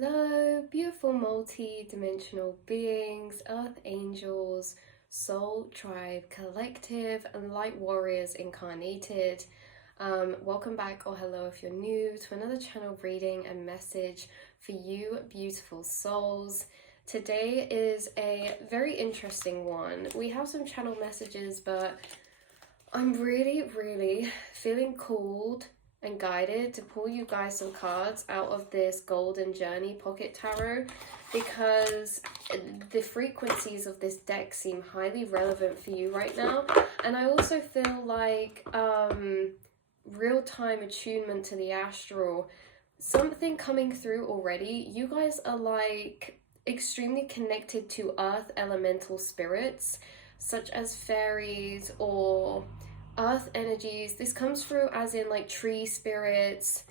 Hello, beautiful multi-dimensional beings, earth angels, soul tribe collective, and light warriors incarnated. Welcome back, or hello if you're new, to another channel reading and message for you, beautiful souls. Today is a very interesting one. We have some channel messages, but I'm really feeling called and guided to pull you guys some cards out of this Golden Journey Pocket Tarot, because the frequencies of this deck seem highly relevant for you right now. And I also feel like real-time attunement to the astral, something coming through already. You guys are like extremely connected to earth elemental spirits, such as fairies or earth energies. This comes through as in like tree spirits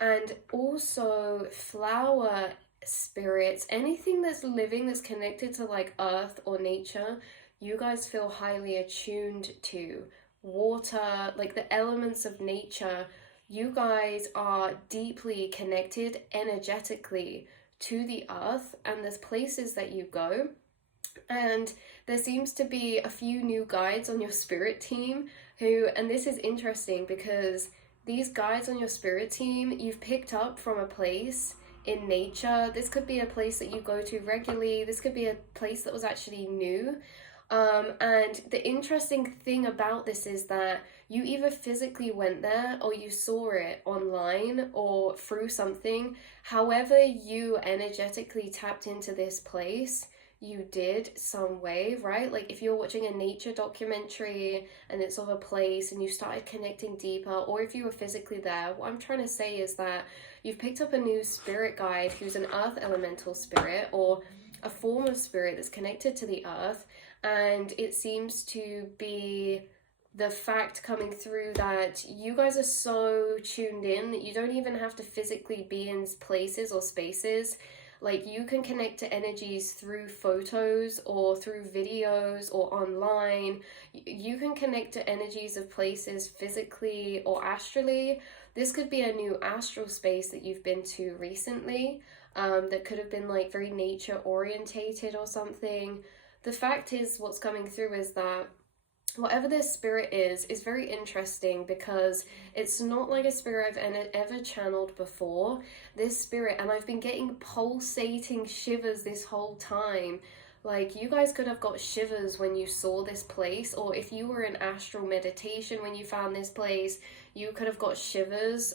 and also flower spirits. Anything that's living that's connected to like earth or nature, you guys feel highly attuned to. Water, like the elements of nature, you guys are deeply connected energetically to the earth, and there's places that you go. And there seems to be a few new guides on your spirit team who, and this is interesting because these guides on your spirit team, you've picked up from a place in nature. This could be a place that you go to regularly. This could be a place that was actually new. And the interesting thing about this is that you either physically went there or you saw it online or through something. However you energetically tapped into this place, you did some way, right? Like if you're watching a nature documentary and it's of a place and you started connecting deeper, or if you were physically there, what I'm trying to say is that you've picked up a new spirit guide who's an earth elemental spirit or a form of spirit that's connected to the earth. And it seems to be the fact coming through that you guys are so tuned in that you don't even have to physically be in places or spaces. Like you can connect to energies through photos or through videos or online. You can connect to energies of places physically or astrally. This could be a new astral space that you've been to recently, that could have been like very nature orientated or something. The fact is, what's coming through is that whatever this spirit is very interesting because it's not like a spirit I've ever channeled before. This spirit, and I've been getting pulsating shivers this whole time. Like you guys could have got shivers when you saw this place, or if you were in astral meditation when you found this place, you could have got shivers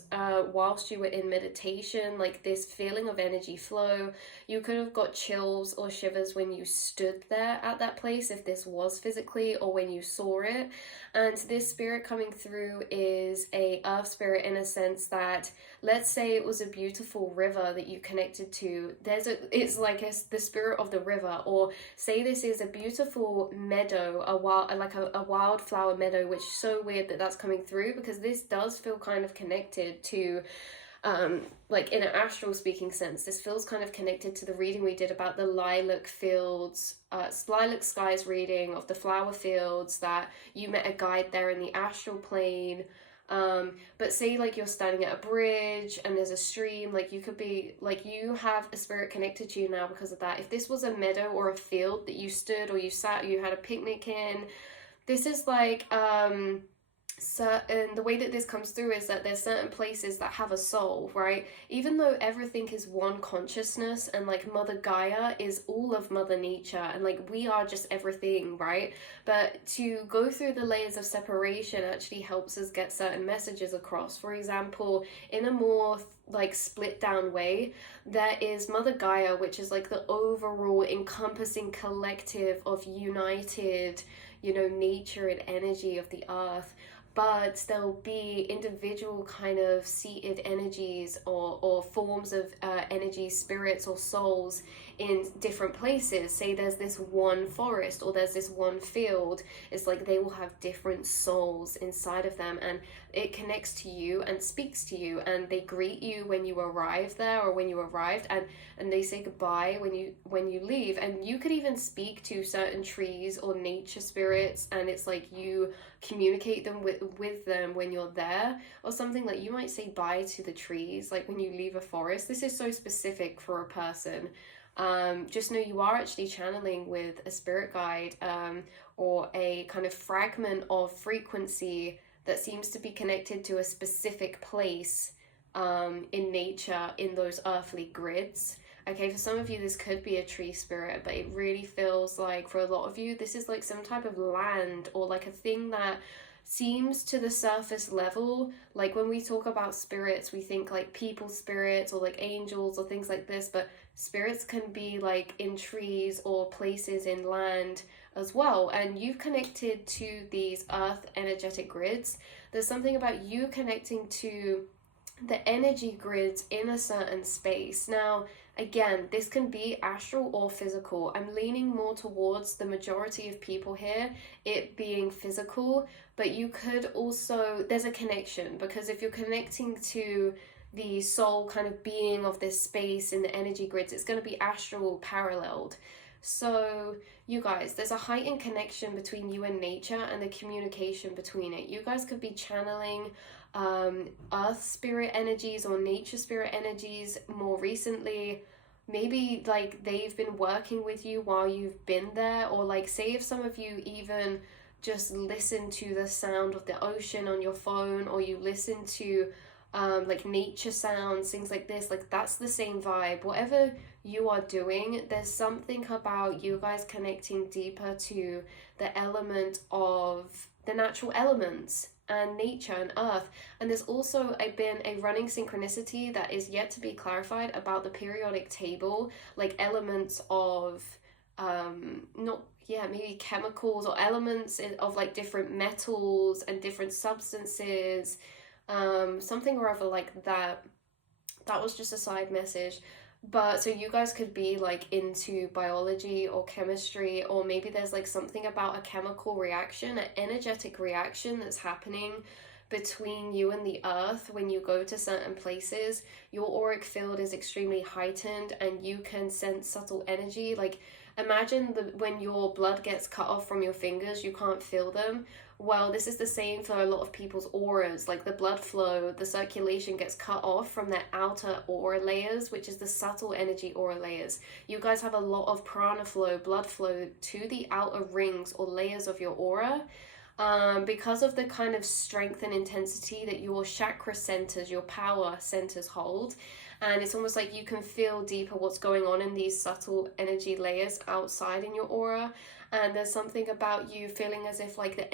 whilst you were in meditation, like this feeling of energy flow. You could have got chills or shivers when you stood there at that place, if this was physically, or when you saw it. And this spirit coming through is a earth spirit in a sense that, let's say it was a beautiful river that you connected to. It's like the spirit of the river, or say this is a beautiful meadow, a wildflower meadow, which is so weird that that's coming through because this does feel kind of connected to like in an astral speaking sense. This feels kind of connected to the reading we did about the lilac fields, lilac skies reading of the flower fields, that you met a guide there in the astral plane. But say like you're standing at a bridge and there's a stream, like you could be like, you have a spirit connected to you now because of that. If this was a meadow or a field that you stood or you sat, you had a picnic in, this is like certain, the way that this comes through is that there's certain places that have a soul, right? Even though everything is one consciousness, and like Mother Gaia is all of Mother Nature, and like we are just everything, right? But to go through the layers of separation actually helps us get certain messages across. For example, in a more like split down way, there is Mother Gaia, which is like the overall encompassing collective of united, nature and energy of the earth. But there'll be individual kind of seated energies or forms of energy, spirits or souls in different places. Say there's this one forest or there's this one field. It's like they will have different souls inside of them, and it connects to you and speaks to you, and they greet you when you arrive there or when you arrived, and they say goodbye when you leave. And you could even speak to certain trees or nature spirits, and it's like you communicate them with them when you're there, or something. Like you might say bye to the trees like when you leave a forest. This is so specific for a person. Just know you are actually channeling with a spirit guide, or a kind of fragment of frequency that seems to be connected to a specific place in nature, in those earthly grids. Okay, for some of you, this could be a tree spirit, but it really feels like for a lot of you, this is like some type of land, or like a thing that seems to the surface level. Like when we talk about spirits, we think like people spirits or like angels or things like this, but spirits can be like in trees or places in land as well. And you've connected to these earth energetic grids. There's something about you connecting to the energy grids in a certain space. Now, again, this can be astral or physical. I'm leaning more towards the majority of people here, it being physical, but you could also, there's a connection, because if you're connecting to the soul kind of being of this space in the energy grids, it's going to be astral paralleled. So you guys, there's a heightened connection between you and nature and the communication between it. You guys could be channeling earth spirit energies or nature spirit energies more recently. Maybe like they've been working with you while you've been there, or like say if some of you even just listen to the sound of the ocean on your phone, or you listen to like nature sounds, things like this, like that's the same vibe. Whatever you are doing, there's something about you guys connecting deeper to the element of the natural elements and nature and earth. And there's also been a running synchronicity that is yet to be clarified about the periodic table, like elements of not maybe chemicals or elements of like different metals and different substances, something or other like that. That was just a side message. But so you guys could be like into biology or chemistry, or maybe there's like something about a chemical reaction, an energetic reaction that's happening between you and the earth when you go to certain places. Your auric field is extremely heightened and you can sense subtle energy. Like imagine when your blood gets cut off from your fingers, you can't feel them. Well, this is the same for a lot of people's auras. Like the blood flow, the circulation gets cut off from their outer aura layers, which is the subtle energy aura layers. You guys have a lot of prana flow, blood flow to the outer rings or layers of your aura, because of the kind of strength and intensity that your chakra centers, your power centers hold. And it's almost like you can feel deeper what's going on in these subtle energy layers outside in your aura. And there's something about you feeling as if like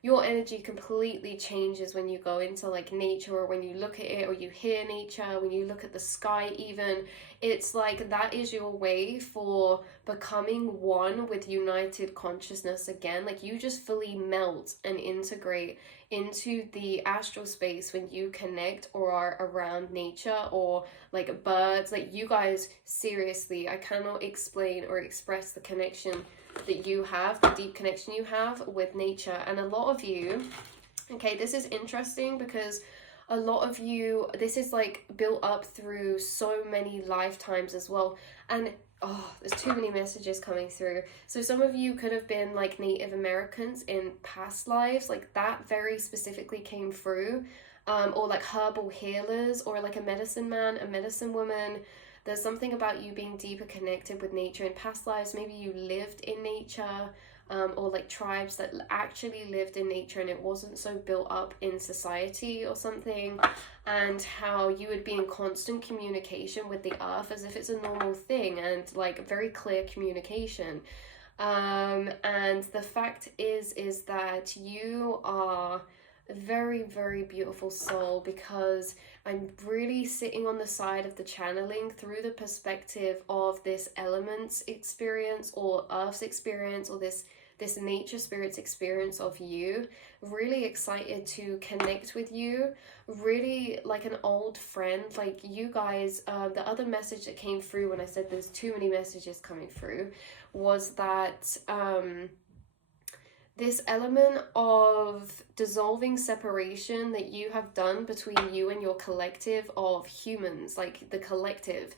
your energy completely changes when you go into like nature, or when you look at it, or you hear nature, when you look at the sky even. It's like that is your way for becoming one with united consciousness again. Like you just fully melt and integrate into the astral space when you connect or are around nature, or like birds. Like you guys, seriously, I cannot explain or express the connection that you have, the deep connection you have with nature. And a lot of you, okay, this is interesting because a lot of you, this is like built up through so many lifetimes as well. And there's too many messages coming through. So some of you could have been like Native Americans in past lives, like that very specifically came through, or like herbal healers, or like a medicine man, a medicine woman. There's something about you being deeper connected with nature in past lives. Maybe you lived in nature, or like tribes that actually lived in nature and it wasn't so built up in society or something, and how you would be in constant communication with the earth as if it's a normal thing, and like very clear communication. And the fact is that you are a very, very beautiful soul, because I'm really sitting on the side of the channeling through the perspective of this element's experience, or Earth's experience, or this nature spirit's experience of you. Really excited to connect with you, really like an old friend. Like you guys, the other message that came through when I said there's too many messages coming through was that this element of dissolving separation that you have done between you and your collective of humans, like the collective,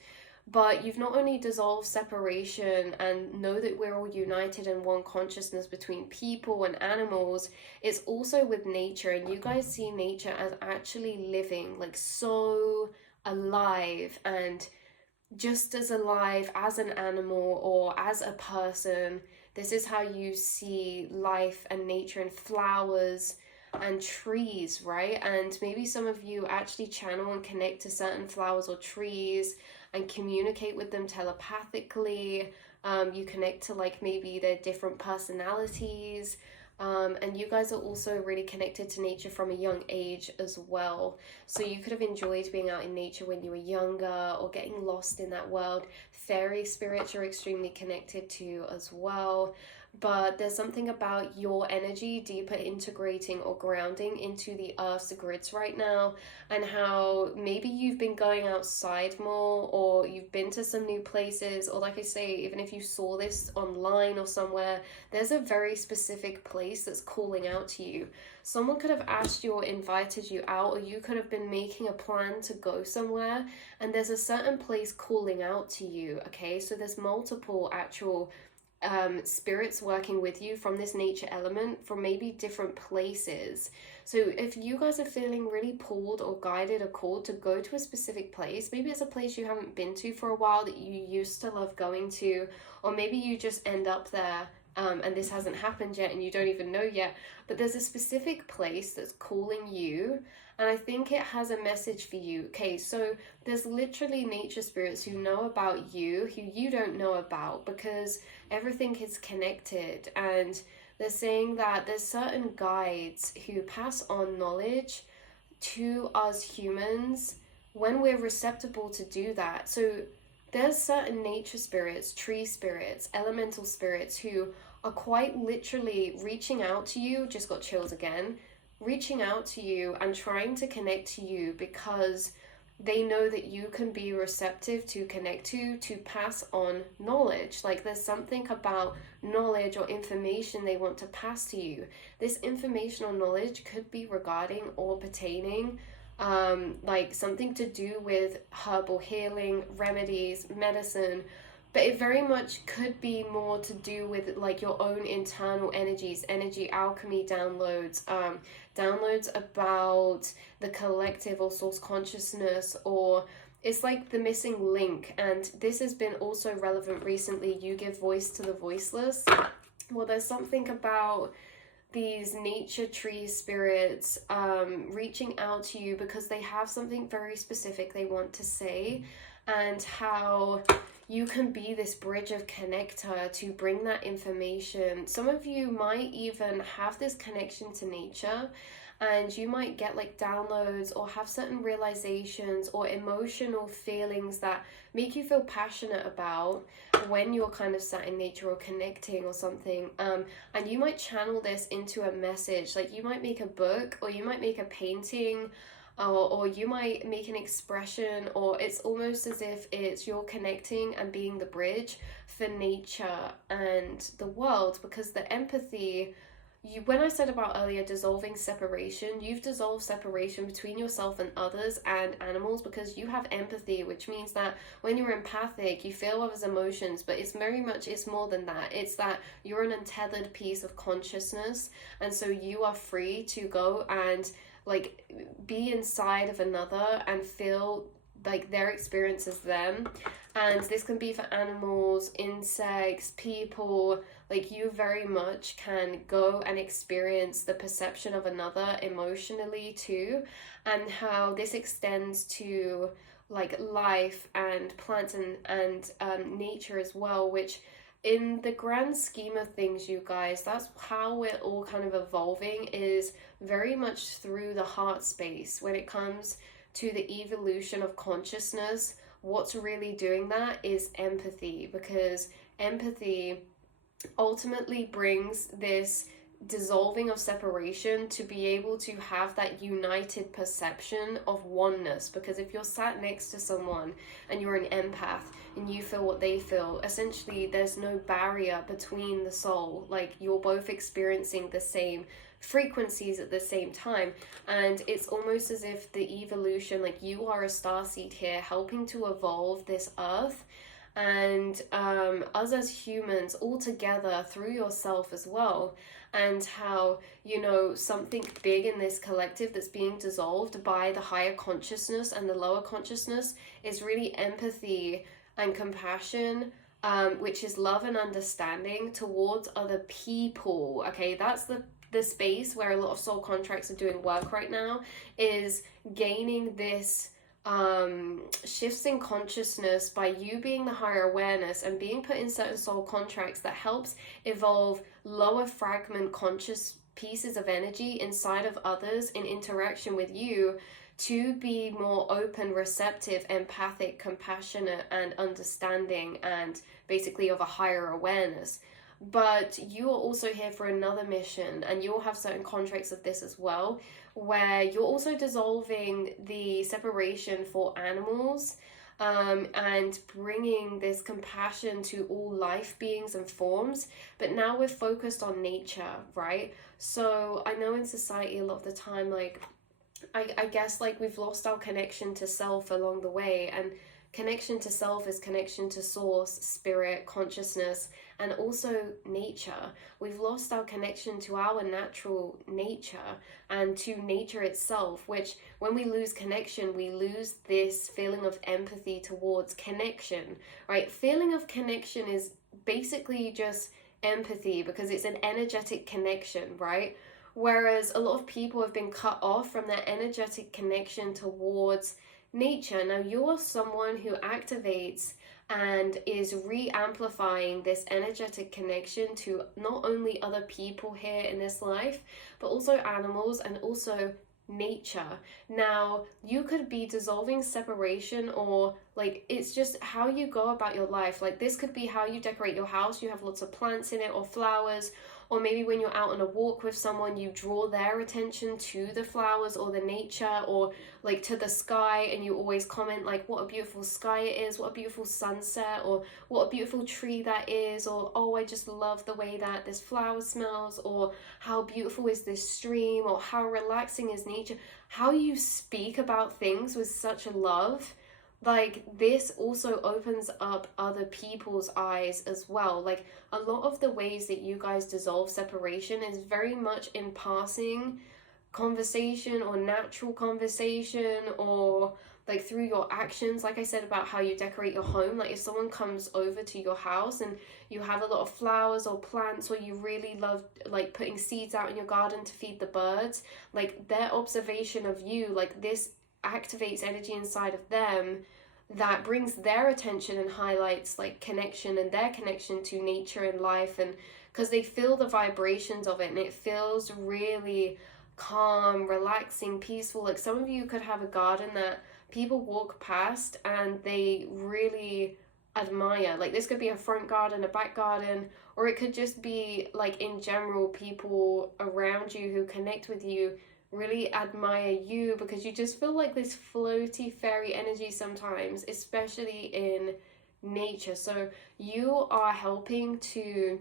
but you've not only dissolved separation and know that we're all united in one consciousness between people and animals, it's also with nature. And you guys see nature as actually living, like so alive, and just as alive as an animal or as a person. This is how you see life and nature and flowers and trees, right? And maybe some of you actually channel and connect to certain flowers or trees and communicate with them telepathically. You connect to like maybe their different personalities. And you guys are also really connected to nature from a young age as well. So you could have enjoyed being out in nature when you were younger or getting lost in that world. Fairy spirits you're extremely connected to as well. But there's something about your energy deeper integrating or grounding into the earth's grids right now, and how maybe you've been going outside more, or you've been to some new places, or like I say, even if you saw this online or somewhere, there's a very specific place that's calling out to you. Someone could have asked you or invited you out, or you could have been making a plan to go somewhere, and there's a certain place calling out to you, okay? So there's multiple actual spirits working with you from this nature element from maybe different places. So if you guys are feeling really pulled or guided or called to go to a specific place, maybe it's a place you haven't been to for a while that you used to love going to, or maybe you just end up there and this hasn't happened yet and you don't even know yet, but there's a specific place that's calling you, and I think it has a message for you. Okay, so there's literally nature spirits who know about you, who you don't know about, because everything is connected. And they're saying that there's certain guides who pass on knowledge to us humans when we're receptible to do that. So there's certain nature spirits, tree spirits, elemental spirits who are quite literally reaching out to you. Just got chills again. Reaching out to you and trying to connect to you because they know that you can be receptive to connect to pass on knowledge. Like there's something about knowledge or information they want to pass to you. This information or knowledge could be regarding or pertaining like something to do with herbal healing, remedies, medicine, but it very much could be more to do with like your own internal energies, energy alchemy downloads, downloads about the collective or source consciousness, or it's like the missing link. And this has been also relevant recently. You give voice to the voiceless. Well, there's something about these nature tree spirits reaching out to you because they have something very specific they want to say, and how you can be this bridge of connector to bring that information. Some of you might even have this connection to nature, and you might get like downloads or have certain realizations or emotional feelings that make you feel passionate about when you're kind of sat in nature or connecting or something. And you might channel this into a message. Like you might make a book, or you might make a painting, or you might make an expression, or it's almost as if it's you're connecting and being the bridge for nature and the world. Because the empathy, when I said about earlier dissolving separation, you've dissolved separation between yourself and others and animals, because you have empathy, which means that when you're empathic, you feel others' emotions, but it's very much, it's more than that. It's that you're an untethered piece of consciousness, and so you are free to go and like be inside of another and feel like their experience as them. And this can be for animals, insects, people. Like you very much can go and experience the perception of another emotionally too, and how this extends to like life and plants and nature as well, which in the grand scheme of things, you guys, that's how we're all kind of evolving, is very much through the heart space. When it comes to the evolution of consciousness, what's really doing that is empathy, because empathy ultimately brings this dissolving of separation to be able to have that united perception of oneness. Because if you're sat next to someone and you're an empath and you feel what they feel, essentially there's no barrier between the soul. Like you're both experiencing the same frequencies at the same time. And it's almost as if the evolution, like you are a starseed here helping to evolve this earth, and us as humans all together through yourself as well, and how, you know, something big in this collective that's being dissolved by the higher consciousness and the lower consciousness is really empathy and compassion, which is love and understanding towards other people. Okay, that's the space where a lot of soul contracts are doing work right now, is gaining this shifts in consciousness by you being the higher awareness and being put in certain soul contracts that helps evolve lower fragment conscious pieces of energy inside of others in interaction with you, to be more open, receptive, empathic, compassionate, and understanding, and basically of a higher awareness. But you are also here for another mission, and you'll have certain contracts of this as well, where you're also dissolving the separation for animals, and bringing this compassion to all life beings and forms. But now we're focused on nature, right? So I know in society a lot of the time, like, I guess like we've lost our connection to self along the way, and connection to self is connection to source, spirit, consciousness, and also nature. We've lost our connection to our natural nature and to nature itself, which when we lose connection, we lose this feeling of empathy towards connection, right? Feeling of connection is basically just empathy because it's an energetic connection, right? Whereas a lot of people have been cut off from their energetic connection towards nature. Now you're someone who activates and is re-amplifying this energetic connection to not only other people here in this life, but also animals and also nature. Now you could be dissolving separation, or like it's just how you go about your life. Like this could be how you decorate your house, you have lots of plants in it or flowers, or maybe when you're out on a walk with someone, you draw their attention to the flowers or the nature, or like to the sky, and you always comment like what a beautiful sky it is, what a beautiful sunset, or what a beautiful tree that is, or oh, I just love the way that this flower smells, or how beautiful is this stream, or how relaxing is nature. How you speak about things with such love, like this also opens up other people's eyes as well. Like a lot of the ways that you guys dissolve separation is very much in passing conversation or natural conversation, or like through your actions. Like I said about how you decorate your home, like if someone comes over to your house and you have a lot of flowers or plants, or you really love like putting seeds out in your garden to feed the birds, like their observation of you, like this activates energy inside of them that brings their attention and highlights like connection and their connection to nature and life, and because they feel the vibrations of it and it feels really calm, relaxing, peaceful. Like some of you could have a garden that people walk past and they really admire. Like this could be a front garden, a back garden, or it could just be like in general people around you who connect with you really admire you, because you just feel like this floaty fairy energy sometimes, especially in nature. So you are helping to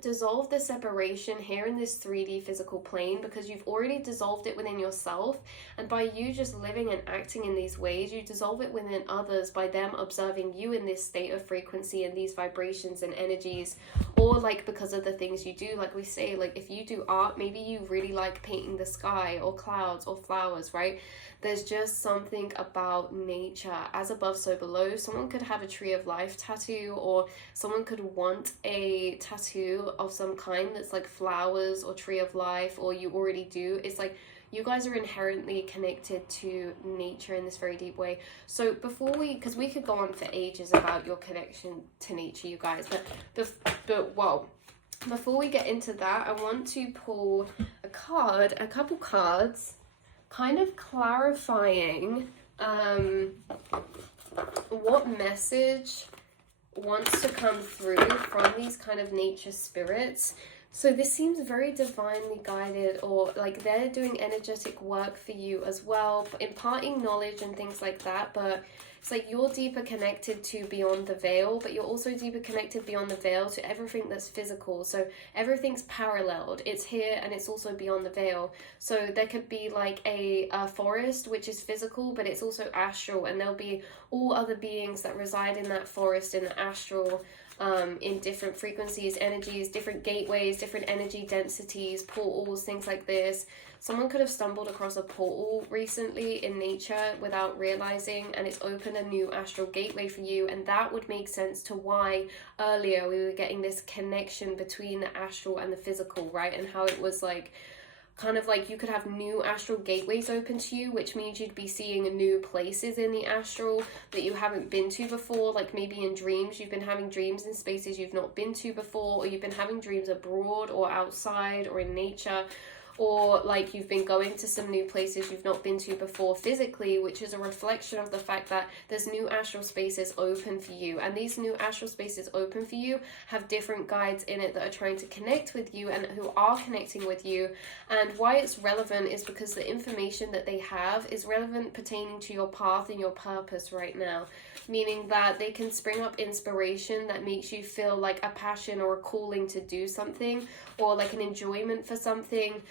dissolve the separation here in this 3D physical plane, because you've already dissolved it within yourself, and by you just living and acting in these ways, you dissolve it within others by them observing you in this state of frequency and these vibrations and energies. Or like because of the things you do, like we say, like if you do art, maybe you really like painting the sky or clouds or flowers, right? There's just something about nature, as above so below. Someone could have a tree of life tattoo, or someone could want a tattoo of some kind that's like flowers or tree of life, or you already do. It's like you guys are inherently connected to nature in this very deep way. So before we, because we could go on for ages about your connection to nature, you guys, but whoa, before we get into that, I want to pull a couple cards, kind of clarifying what message wants to come through from these kind of nature spirits. So this seems very divinely guided, or like they're doing energetic work for you as well, imparting knowledge and things like that. But It's like you're deeper connected to beyond the veil, but you're also deeper connected beyond the veil to everything that's physical. So everything's paralleled. It's here and it's also beyond the veil. So there could be like a forest, which is physical, but it's also astral, and there'll be all other beings that reside in that forest, in the astral, in different frequencies, energies, different gateways, different energy densities, portals, things like this. Someone could have stumbled across a portal recently in nature without realizing, and it's opened a new astral gateway for you, and that would make sense to why earlier we were getting this connection between the astral and the physical, right? And how it was like kind of like you could have new astral gateways open to you, which means you'd be seeing new places in the astral that you haven't been to before. Like maybe in dreams, you've been having dreams in spaces you've not been to before, or you've been having dreams abroad or outside or in nature, or like you've been going to some new places you've not been to before physically, which is a reflection of the fact that there's new astral spaces open for you. And these new astral spaces open for you have different guides in it that are trying to connect with you and who are connecting with you. And why it's relevant is because the information that they have is relevant pertaining to your path and your purpose right now. Meaning that they can spring up inspiration that makes you feel like a passion or a calling to do something, or like an enjoyment for something.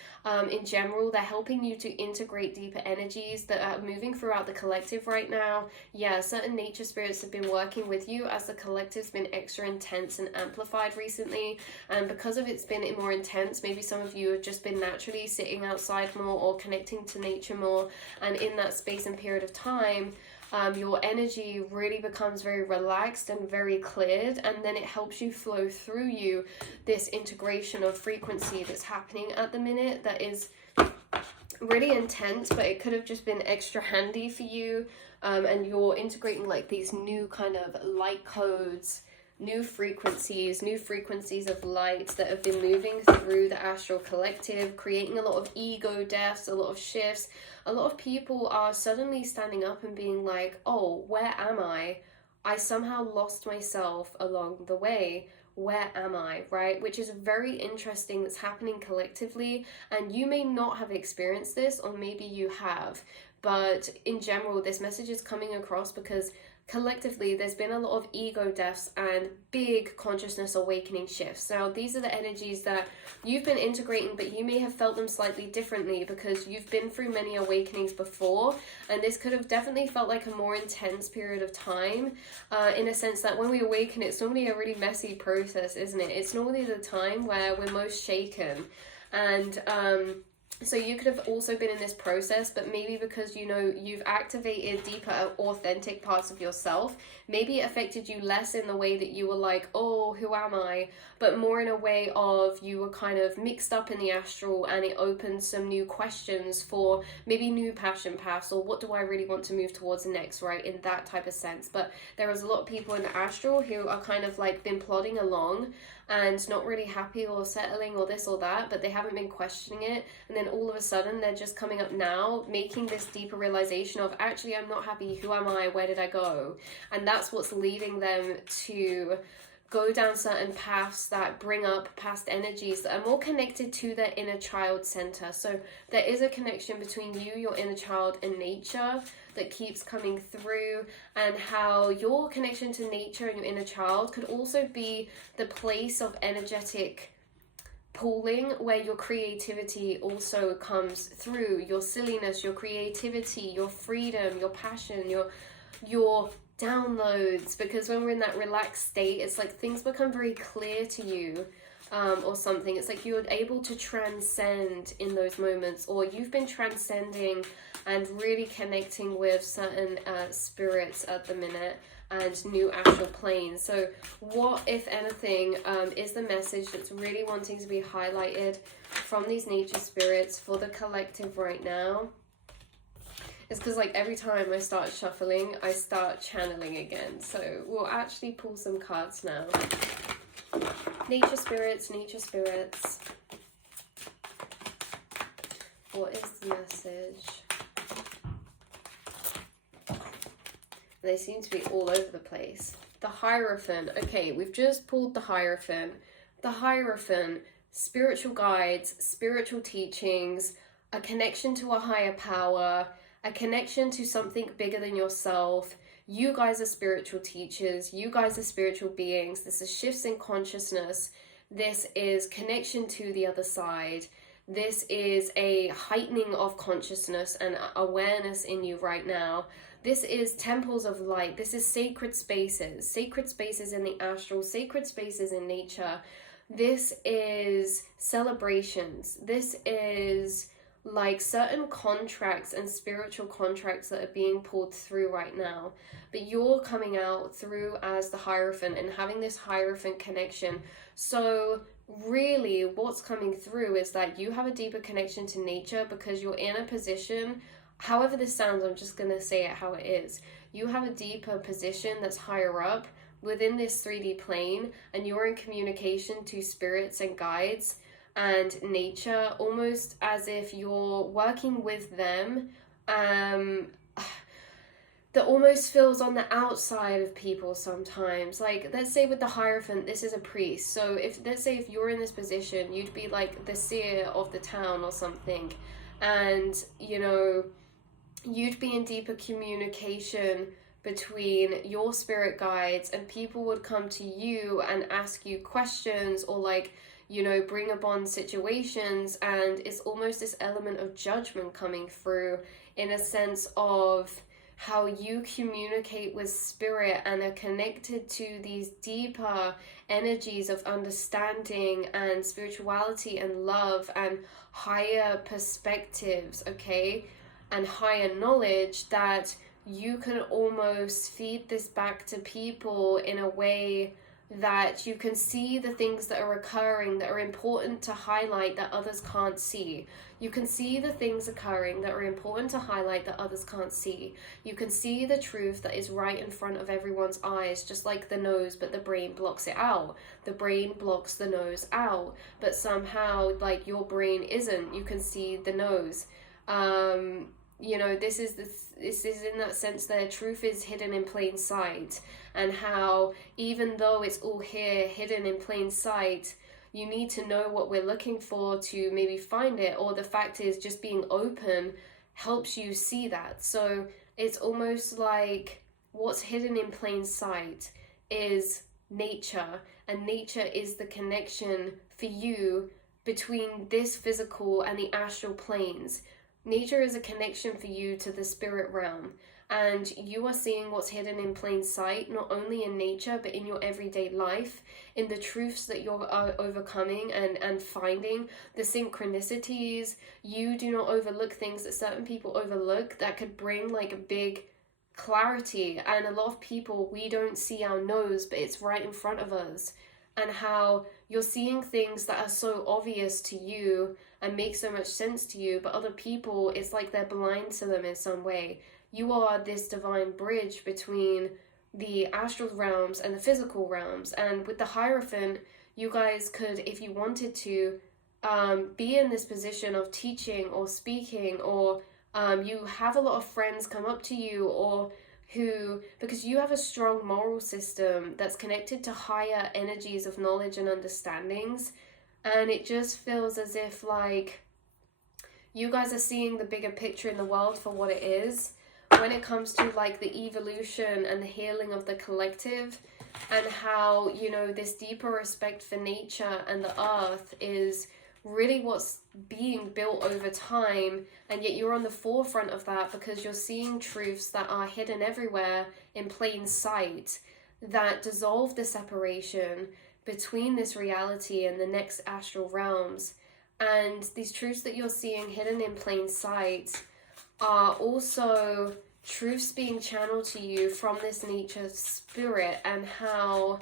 In general, they're helping you to integrate deeper energies that are moving throughout the collective right now. Yeah, certain nature spirits have been working with you as the collective's been extra intense and amplified recently. And because of it's been more intense, maybe some of you have just been naturally sitting outside more or connecting to nature more. And in that space and period of time, your energy really becomes very relaxed and very cleared, and then it helps you flow through you this integration of frequency that's happening at the minute that is really intense, but it could have just been extra handy for you, and you're integrating like these new kind of light codes, new frequencies of light that have been moving through the astral collective, creating a lot of ego deaths, a lot of shifts. A lot of people are suddenly standing up and being like, oh, where am I? I somehow lost myself along the way. Where am I, right? Which is very interesting, that's happening collectively, and you may not have experienced this, or maybe you have, but in general, this message is coming across because collectively there's been a lot of ego deaths and big consciousness awakening shifts. Now these are the energies that you've been integrating, but you may have felt them slightly differently because you've been through many awakenings before, and this could have definitely felt like a more intense period of time, in a sense that when we awaken, it's normally a really messy process, isn't it? It's normally the time where we're most shaken, and so you could have also been in this process, but maybe because, you know, you've activated deeper, authentic parts of yourself, maybe it affected you less in the way that you were like, oh, who am I? But more in a way of you were kind of mixed up in the astral, and it opened some new questions for maybe new passion paths, or what do I really want to move towards next, right? In that type of sense. But there was a lot of people in the astral who are kind of like been plodding along and not really happy or settling or this or that, but they haven't been questioning it, and then all of a sudden they're just coming up now making this deeper realization of, actually, I'm not happy, who am I, where did I go? And that's what's leading them to go down certain paths that bring up past energies that are more connected to their inner child center. So there is a connection between you, your inner child, and nature that keeps coming through, and how your connection to nature and your inner child could also be the place of energetic pooling where your creativity also comes through, your silliness, your creativity, your freedom, your passion, your downloads, because when we're in that relaxed state, it's like things become very clear to you, or something. It's like you're able to transcend in those moments, or you've been transcending and really connecting with certain spirits at the minute and new astral planes. So what, if anything, is the message that's really wanting to be highlighted from these nature spirits for the collective right now? It's because like every time I start shuffling, I start channeling again. So we'll actually pull some cards now. Nature spirits, nature spirits. What is the message? They seem to be all over the place. The Hierophant. Okay, we've just pulled the Hierophant. The Hierophant, spiritual guides, spiritual teachings, a connection to a higher power, a connection to something bigger than yourself. you guys are spiritual teachers, you guys are spiritual beings. This is shifts in consciousness. This is connection to the other side. This is a heightening of consciousness and awareness in you right now. This is temples of light. This is sacred spaces in the astral, sacred spaces in nature. This is celebrations. This is like certain contracts and spiritual contracts that are being pulled through right now. But you're coming out through as the Hierophant and having this Hierophant connection. So really what's coming through is that you have a deeper connection to nature because you're in a position, however this sounds, I'm just going to say it how it is. You have a deeper position that's higher up within this 3D plane, and you're in communication to spirits and guides and nature, almost as if you're working with them, that almost feels on the outside of people sometimes. Like, let's say with the Hierophant, this is a priest. So let's say if you're in this position, you'd be like the seer of the town or something. And, you know, you'd be in deeper communication between your spirit guides, and people would come to you and ask you questions, or like, you know, bring upon situations, and it's almost this element of judgment coming through in a sense of how you communicate with spirit and are connected to these deeper energies of understanding and spirituality and love and higher perspectives, okay, and higher knowledge, that you can almost feed this back to people in a way that you can see the things that are occurring that are important to highlight that others can't see. You can see the things occurring that are important to highlight that others can't see. You can see the truth that is right in front of everyone's eyes, just like the nose, but the brain blocks it out. The brain blocks the nose out, but somehow, like, your brain isn't. You can see the nose. You know, this is in that sense that truth is hidden in plain sight, and how even though it's all here hidden in plain sight, you need to know what we're looking for to maybe find it, or the fact is just being open helps you see that. So it's almost like what's hidden in plain sight is nature, and nature is the connection for you between this physical and the astral planes. Nature is a connection for you to the spirit realm, and you are seeing what's hidden in plain sight, not only in nature, but in your everyday life, in the truths that you're overcoming and finding, the synchronicities. You do not overlook things that certain people overlook that could bring like a big clarity. And a lot of people, we don't see our nose, but it's right in front of us. And how you're seeing things that are so obvious to you and make so much sense to you, but other people, it's like they're blind to them in some way. You are this divine bridge between the astral realms and the physical realms. And with the Hierophant, you guys could, if you wanted to, be in this position of teaching or speaking, or you have a lot of friends come up to you, or because you have a strong moral system that's connected to higher energies of knowledge and understandings, and it just feels as if like you guys are seeing the bigger picture in the world for what it is when it comes to like the evolution and the healing of the collective, and how, you know, this deeper respect for nature and the earth is really what's being built over time, and yet you're on the forefront of that because you're seeing truths that are hidden everywhere in plain sight that dissolve the separation between this reality and the next astral realms. And these truths that you're seeing hidden in plain sight are also truths being channeled to you from this nature spirit, and how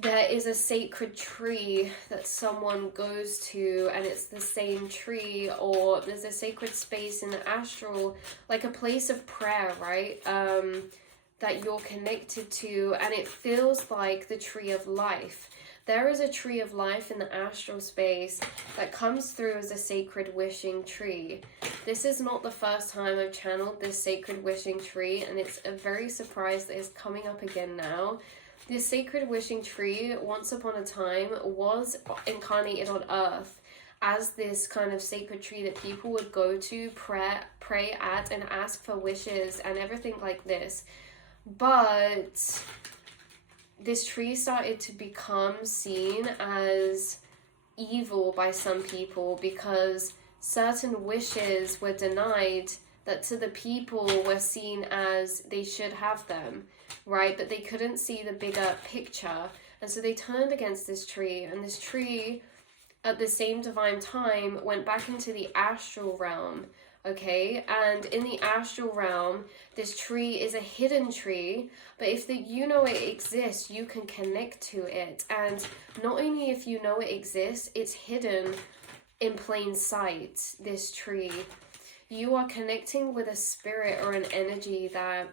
there is a sacred tree that someone goes to, and it's the same tree, or there's a sacred space in the astral, like a place of prayer, right? That you're connected to, and it feels like the tree of life. There is a tree of life in the astral space that comes through as a sacred wishing tree. This is not the first time I've channeled this sacred wishing tree, and it's a very surprised that it's coming up again now. This sacred wishing tree, once upon a time, was incarnated on Earth as this kind of sacred tree that people would go to, pray at, and ask for wishes and everything like this. But this tree started to become seen as evil by some people because certain wishes were denied that to the people were seen as they should have them, right? But they couldn't see the bigger picture. And so they turned against this tree, and this tree at the same divine time went back into the astral realm. Okay, and in the astral realm, this tree is a hidden tree, but if you know it exists, you can connect to it. And not only if you know it exists, it's hidden in plain sight, this tree. You are connecting with a spirit or an energy that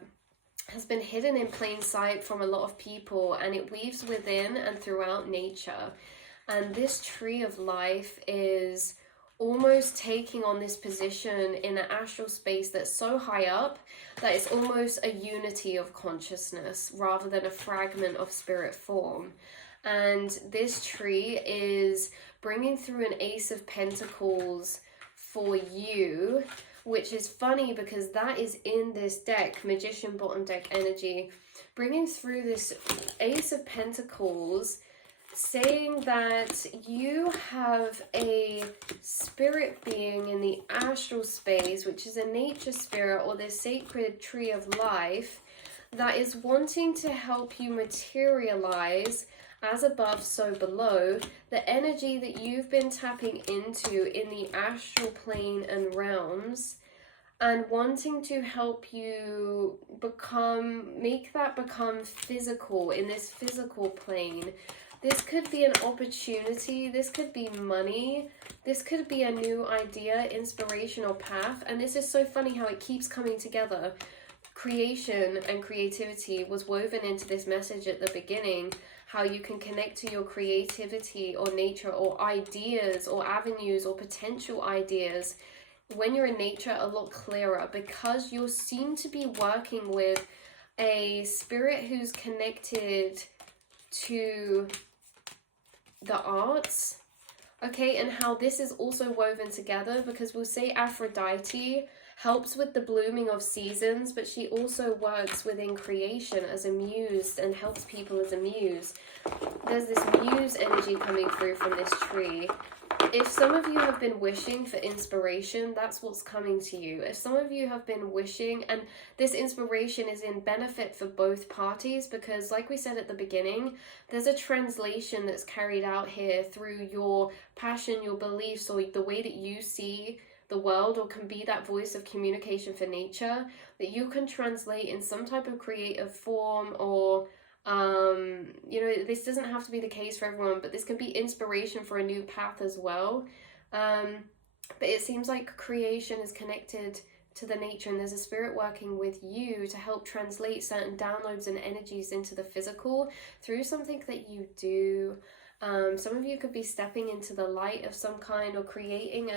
has been hidden in plain sight from a lot of people, and it weaves within and throughout nature. And this tree of life is almost taking on this position in an astral space that's so high up that it's almost a unity of consciousness rather than a fragment of spirit form. And this tree is bringing through an Ace of Pentacles for you, which is funny because that is in this deck, Magician bottom deck energy, bringing through this Ace of Pentacles, saying that you have a spirit being in the astral space, which is a nature spirit or this sacred tree of life, that is wanting to help you materialize, as above so below, the energy that you've been tapping into in the astral plane and realms, and wanting to help you make that become physical in this physical plane. This could be an opportunity, this could be money, this could be a new idea, inspiration, or path. And this is so funny how it keeps coming together. Creation and creativity was woven into this message at the beginning, how you can connect to your creativity or nature or ideas or avenues or potential ideas when you're in nature a lot clearer, because you seem to be working with a spirit who's connected to the arts, okay, and how this is also woven together, because we'll say Aphrodite helps with the blooming of seasons, but she also works within creation as a muse and helps people as a muse. There's this muse energy coming through from this tree. If some of you have been wishing for inspiration, that's what's coming to you. If some of you have been wishing, and this inspiration is in benefit for both parties, because like we said at the beginning, there's a translation that's carried out here through your passion, your beliefs, or the way that you see the world, or can be that voice of communication for nature, that you can translate in some type of creative form, or you know, this doesn't have to be the case for everyone, but this can be inspiration for a new path as well. But it seems like creation is connected to the nature, and there's a spirit working with you to help translate certain downloads and energies into the physical through something that you do. Some of you could be stepping into the light of some kind, or creating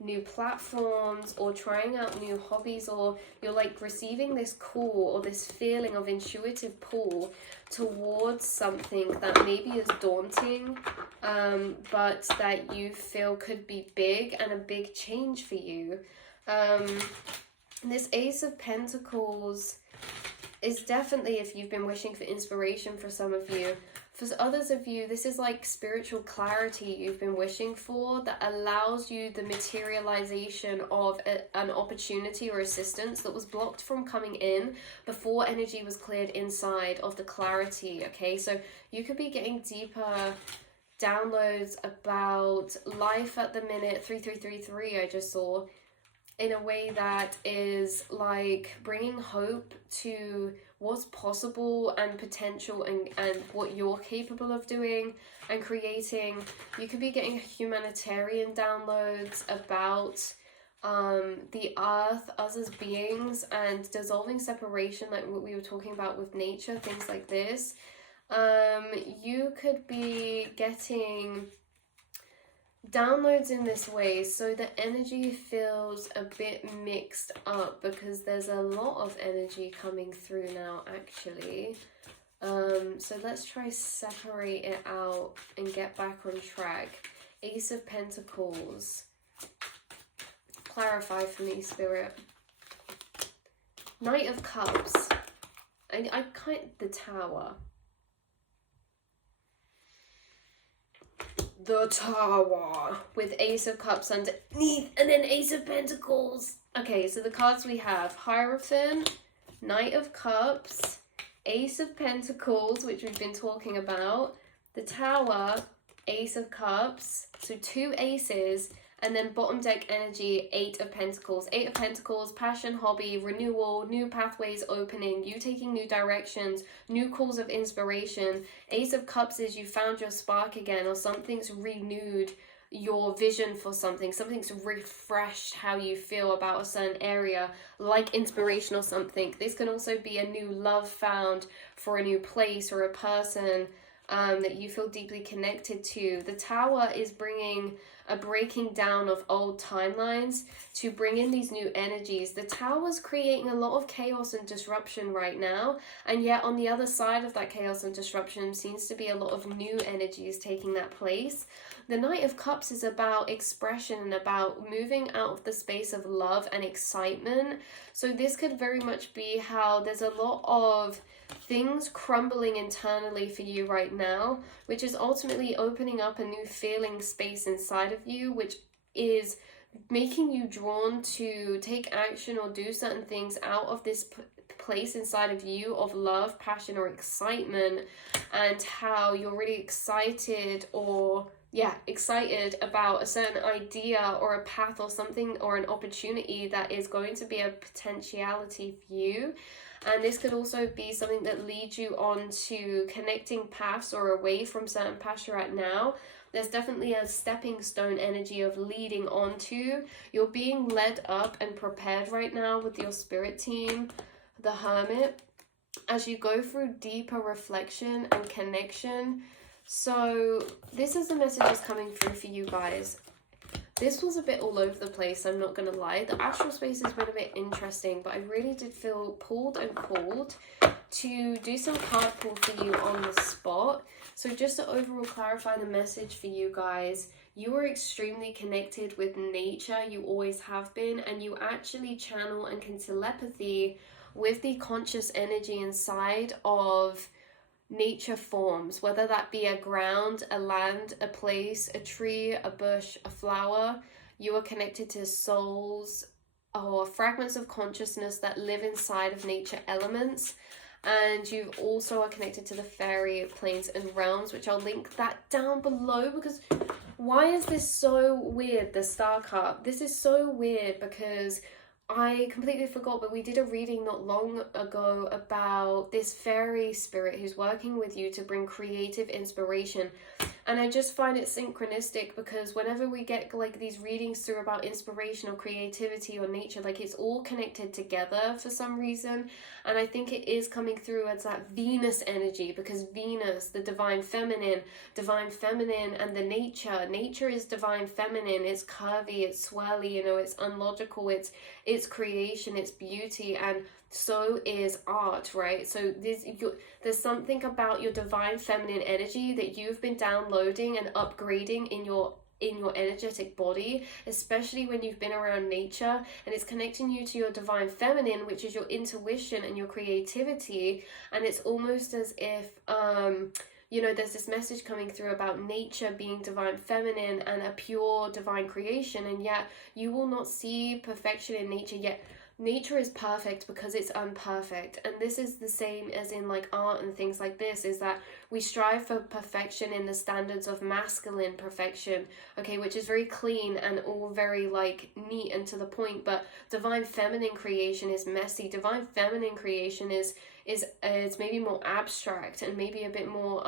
new platforms, or trying out new hobbies, or you're like receiving this call or this feeling of intuitive pull towards something that maybe is daunting, but that you feel could be big and a big change for you. This Ace of Pentacles is definitely, if you've been wishing for inspiration for some of you, for others of you, this is like spiritual clarity you've been wishing for, that allows you the materialization of an opportunity or assistance that was blocked from coming in before energy was cleared inside of the clarity, okay? So you could be getting deeper downloads about life at the minute, 3333 I just saw, in a way that is like bringing hope to what's possible and potential, and what you're capable of doing and creating. You could be getting humanitarian downloads about the earth, us as beings, and dissolving separation, like what we were talking about with nature, things like this. You could be getting downloads in this way, so the energy feels a bit mixed up, because there's a lot of energy coming through now actually. So let's try separate it out and get back on track. Ace of Pentacles, clarify for me, Spirit. Knight of Cups, the Tower. The Tower with Ace of Cups underneath and then Ace of Pentacles. Okay, so the cards we have: Hierophant, Knight of Cups, Ace of Pentacles, which we've been talking about, the Tower, Ace of Cups, so 2 aces, and then bottom deck energy, 8 of Pentacles. 8 of Pentacles, passion, hobby, renewal, new pathways opening, you taking new directions, new calls of inspiration. Ace of Cups is you found your spark again, or something's renewed your vision for something. Something's refreshed how you feel about a certain area, like inspiration or something. This can also be a new love found for a new place or a person that you feel deeply connected to. The Tower is bringing a breaking down of old timelines to bring in these new energies. The Tower's creating a lot of chaos and disruption right now, and yet on the other side of that chaos and disruption seems to be a lot of new energies taking that place. The Knight of Cups is about expression and about moving out of the space of love and excitement. So this could very much be how there's a lot of things crumbling internally for you right now, which is ultimately opening up a new feeling space inside of you, which is making you drawn to take action or do certain things out of this place inside of you of love, passion, or excitement, and how you're really excited about a certain idea or a path or something or an opportunity that is going to be a potentiality for you. And this could also be something that leads you on to connecting paths or away from certain paths you're at now. There's definitely a stepping stone energy of leading on to. You're being led up and prepared right now with your spirit team, the Hermit, as you go through deeper reflection and connection. So this is the messages coming through for you guys. This was a bit all over the place, I'm not going to lie. The astral space has been a bit interesting, but I really did feel pulled and called to do some card pull for you on the spot. So just to overall clarify the message for you guys, you are extremely connected with nature, you always have been, and you actually channel and can telepathy with the conscious energy inside of nature forms, whether that be a ground, a land, a place, a tree, a bush, a flower. You are connected to souls or fragments of consciousness that live inside of nature elements, and you also are connected to the fairy planes and realms, which I'll link that down below. Because why is this so weird, the star card? This is so weird because I completely forgot, but we did a reading not long ago about this fairy spirit who's working with you to bring creative inspiration. And I just find it synchronistic because whenever we get like these readings through about inspiration or creativity or nature, like it's all connected together for some reason. And I think it is coming through as that Venus energy, because Venus, the divine feminine and the nature is divine feminine. It's curvy, it's swirly, you know, it's unlogical, it's creation, it's beauty, and so is art, right? So there's something about your divine feminine energy that you've been downloading and upgrading in your energetic body, especially when you've been around nature, and it's connecting you to your divine feminine, which is your intuition and your creativity. And it's almost as if you know, there's this message coming through about nature being divine feminine and a pure divine creation, and yet you will not see perfection in nature, yet nature is perfect because it's imperfect. And this is the same as in like art and things like this, is that we strive for perfection in the standards of masculine perfection, okay, which is very clean and all very like neat and to the point. But divine feminine creation is messy. Divine feminine creation is maybe more abstract and maybe a bit more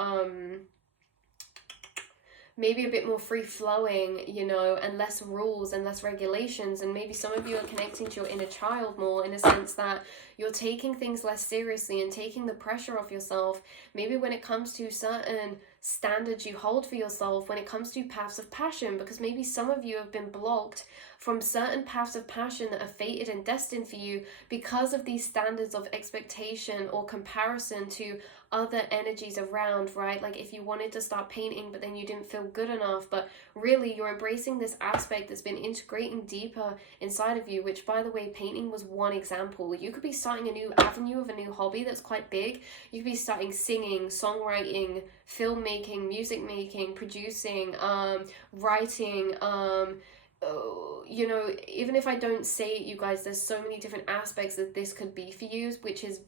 free-flowing, you know, and less rules and less regulations. And maybe some of you are connecting to your inner child more, in a sense that you're taking things less seriously and taking the pressure off yourself, maybe when it comes to certain standards you hold for yourself when it comes to paths of passion, because maybe some of you have been blocked from certain paths of passion that are fated and destined for you because of these standards of expectation or comparison to other energies around, right? Like if you wanted to start painting but then you didn't feel good enough, but really you're embracing this aspect that's been integrating deeper inside of you, which, by the way, painting was one example. You could be starting a new avenue of a new hobby that's quite big. You could be starting singing, songwriting, filmmaking, music making, producing, writing, you know, even if I don't say it, you guys, there's so many different aspects that this could be for you, which is,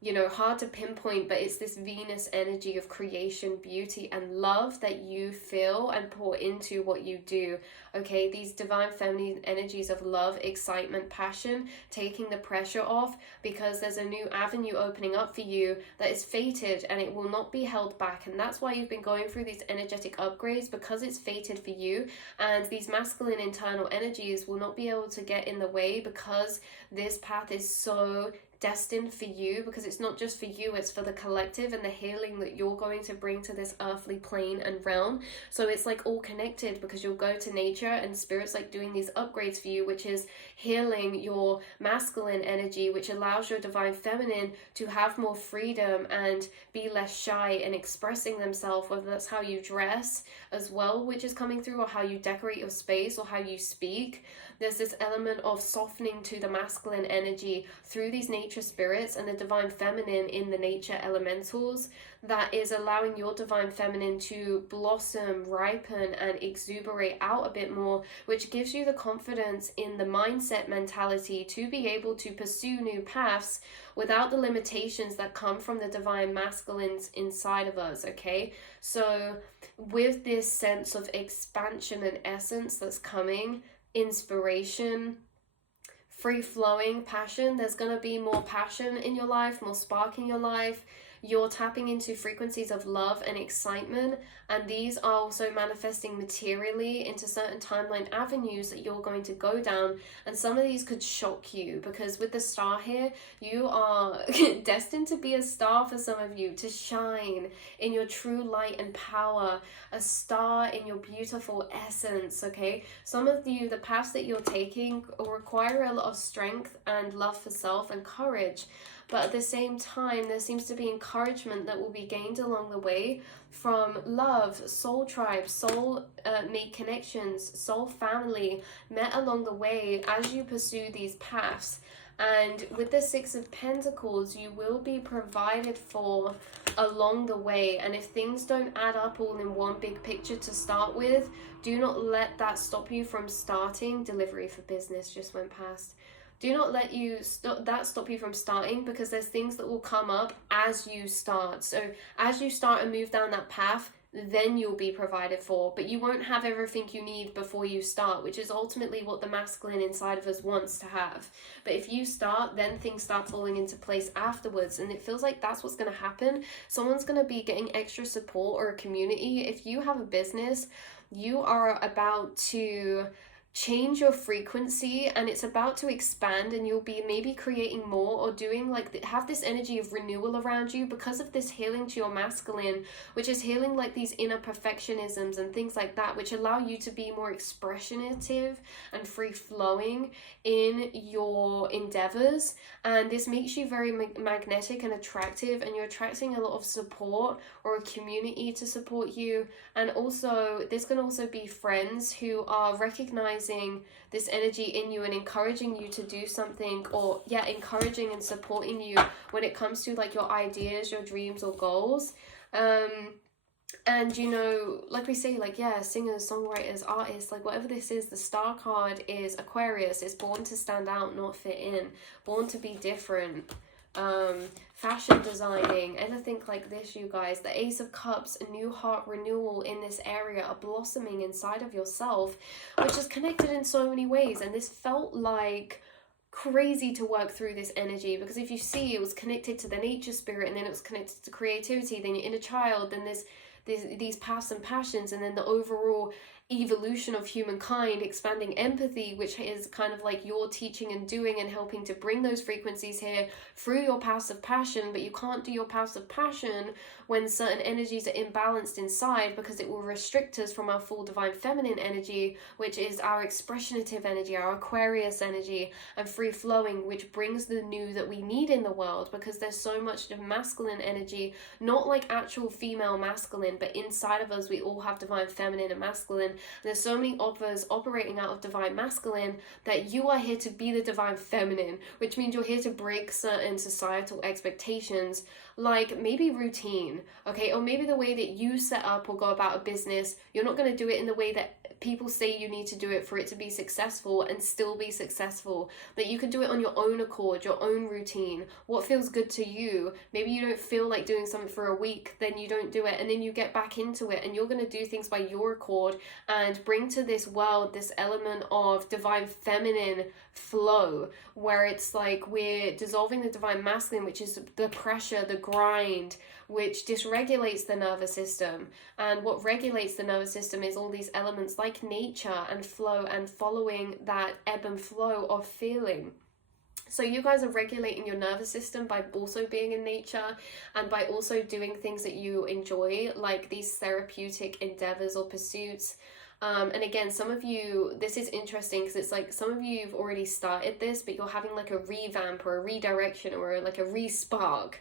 you know, hard to pinpoint, but it's this Venus energy of creation, beauty, and love that you feel and pour into what you do. Okay, these divine feminine energies of love, excitement, passion, taking the pressure off, because there's a new avenue opening up for you that is fated and it will not be held back. And that's why you've been going through these energetic upgrades, because it's fated for you. And these masculine internal energies will not be able to get in the way, because this path is so destined for you, because it's not just for you, it's for the collective and the healing that you're going to bring to this earthly plane and realm. So it's like all connected, because you'll go to nature and spirit's like doing these upgrades for you, which is healing your masculine energy, which allows your divine feminine to have more freedom and be less shy in expressing themselves, whether that's how you dress as well, which is coming through, or how you decorate your space, or how you speak. There's this element of softening to the masculine energy through these nature spirits and the divine feminine in the nature elementals, that is allowing your divine feminine to blossom, ripen, and exuberate out a bit more, which gives you the confidence in the mindset mentality to be able to pursue new paths without the limitations that come from the divine masculines inside of us. Okay, so with this sense of expansion and essence that's coming, inspiration, free-flowing passion, there's going to be more passion in your life, more spark in your life. You're tapping into frequencies of love and excitement, and these are also manifesting materially into certain timeline avenues that you're going to go down. And some of these could shock you, because with the star here, you are destined to be a star for some of you, to shine in your true light and power, a star in your beautiful essence. Okay, some of you, the paths that you're taking require a lot of strength and love for self and courage. But at the same time, there seems to be encouragement that will be gained along the way from love, soul tribe, soul mate connections, soul family met along the way as you pursue these paths. And with the Six of Pentacles, you will be provided for along the way. And if things don't add up all in one big picture to start with, do not let that stop you from starting. Delivery for business just went past. Do not let that stop you from starting, because there's things that will come up as you start. So as you start and move down that path, then you'll be provided for, but you won't have everything you need before you start, which is ultimately what the masculine inside of us wants to have. But if you start, then things start falling into place afterwards, and it feels like that's what's going to happen. Someone's going to be getting extra support, or a community. If you have a business, you are about to change your frequency and it's about to expand, and you'll be maybe creating more or doing like have this energy of renewal around you because of this healing to your masculine, which is healing like these inner perfectionisms and things like that, which allow you to be more expressionative and free flowing in your endeavors. And this makes you very magnetic and attractive, and you're attracting a lot of support or a community to support you. And also this can also be friends who are recognizing this energy in you and encouraging you to do something, or encouraging and supporting you when it comes to like your ideas, your dreams or goals. And you know, like we say, like singers, songwriters, artists, like whatever this is, the star card is Aquarius. It's born to stand out, not fit in, born to be different. Fashion designing, anything like this, you guys. The Ace of Cups, a new heart renewal in this area, a blossoming inside of yourself, which is connected in so many ways. And this felt like crazy to work through this energy, because if you see, it was connected to the nature spirit, and then it was connected to creativity, then your inner child, then this these paths and passions, and then the overall evolution of humankind, expanding empathy, which is kind of like your teaching and doing and helping to bring those frequencies here through your paths of passion. But you can't do your paths of passion when certain energies are imbalanced inside, because it will restrict us from our full divine feminine energy, which is our expressionative energy, our Aquarius energy, and free flowing, which brings the new that we need in the world, because there's so much of masculine energy, not like actual female masculine, but inside of us we all have divine feminine and masculine. There's so many of us operating out of divine masculine that you are here to be the divine feminine, which means you're here to break certain societal expectations, like maybe routine, okay, or maybe the way that you set up or go about a business. You're not going to do it in the way that people say you need to do it for it to be successful and still be successful. That you can do it on your own accord, your own routine, what feels good to you. Maybe you don't feel like doing something for a week, then you don't do it, and then you get back into it, and you're going to do things by your accord and bring to this world this element of divine feminine flow, where it's like we're dissolving the divine masculine, which is the pressure, the grind, which dysregulates the nervous system. And what regulates the nervous system is all these elements like nature and flow, and following that ebb and flow of feeling. So you guys are regulating your nervous system by also being in nature, and by also doing things that you enjoy, like these therapeutic endeavors or pursuits. And again, some of you, this is interesting because it's like some of you have already started this, but you're having like a revamp or a redirection or like a re-spark.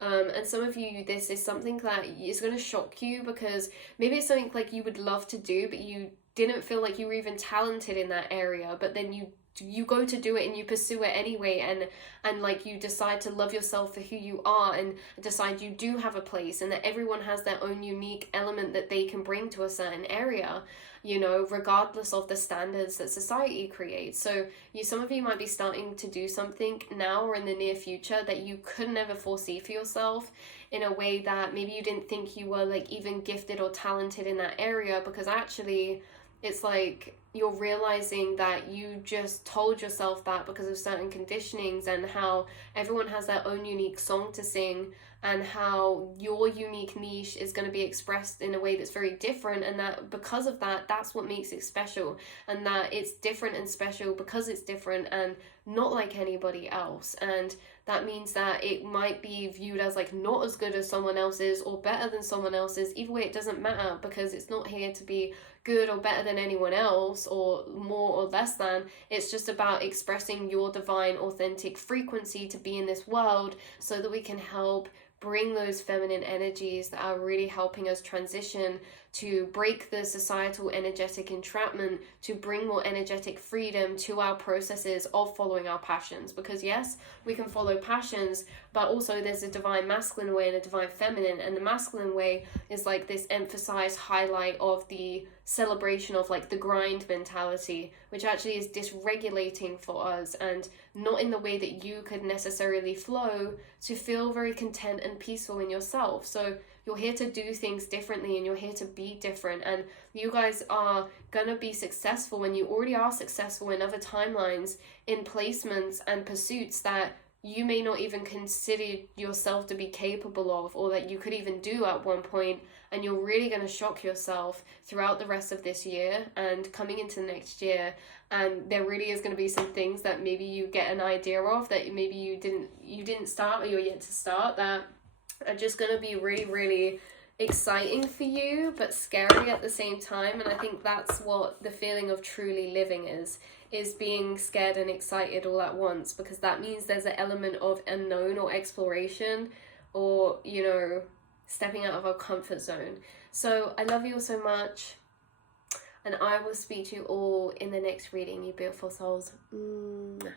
And some of you, this is something that is going to shock you, because maybe it's something like you would love to do, but you didn't feel like you were even talented in that area, but then you go to do it and you pursue it anyway, and like you decide to love yourself for who you are, and decide you do have a place, and that everyone has their own unique element that they can bring to a certain area, you know, regardless of the standards that society creates. So some of you might be starting to do something now or in the near future that you could never foresee for yourself, in a way that maybe you didn't think you were like even gifted or talented in that area, because actually it's like you're realizing that you just told yourself that because of certain conditionings, and how everyone has their own unique song to sing, and how your unique niche is going to be expressed in a way that's very different, and that because of that, that's what makes it special, and that it's different and special because it's different and not like anybody else. And that means that it might be viewed as like not as good as someone else's or better than someone else's. Either way, it doesn't matter, because it's not here to be good or better than anyone else, or more or less than. It's just about expressing your divine authentic frequency to be in this world, so that we can help bring those feminine energies that are really helping us transition, to break the societal energetic entrapment, to bring more energetic freedom to our processes of following our passions. Because yes, we can follow passions, but also there's a divine masculine way and a divine feminine, and the masculine way is like this emphasized highlight of the celebration of like the grind mentality, which actually is dysregulating for us, and not in the way that you could necessarily flow to feel very content and peaceful in yourself. So you're here to do things differently, and you're here to be different, and you guys are gonna be successful, and you already are successful in other timelines, in placements and pursuits that you may not even consider yourself to be capable of, or that you could even do at one point. And you're really going to shock yourself throughout the rest of this year and coming into next year. And there really is going to be some things that maybe you get an idea of that maybe you didn't start, or you're yet to start, that are just going to be really, really exciting for you, but scary at the same time. And I think that's what the feeling of truly living is being scared and excited all at once, because that means there's an element of unknown or exploration, or, you know, stepping out of our comfort zone. So I love you all so much, and I will speak to you all in the next reading, you beautiful souls. Mwah.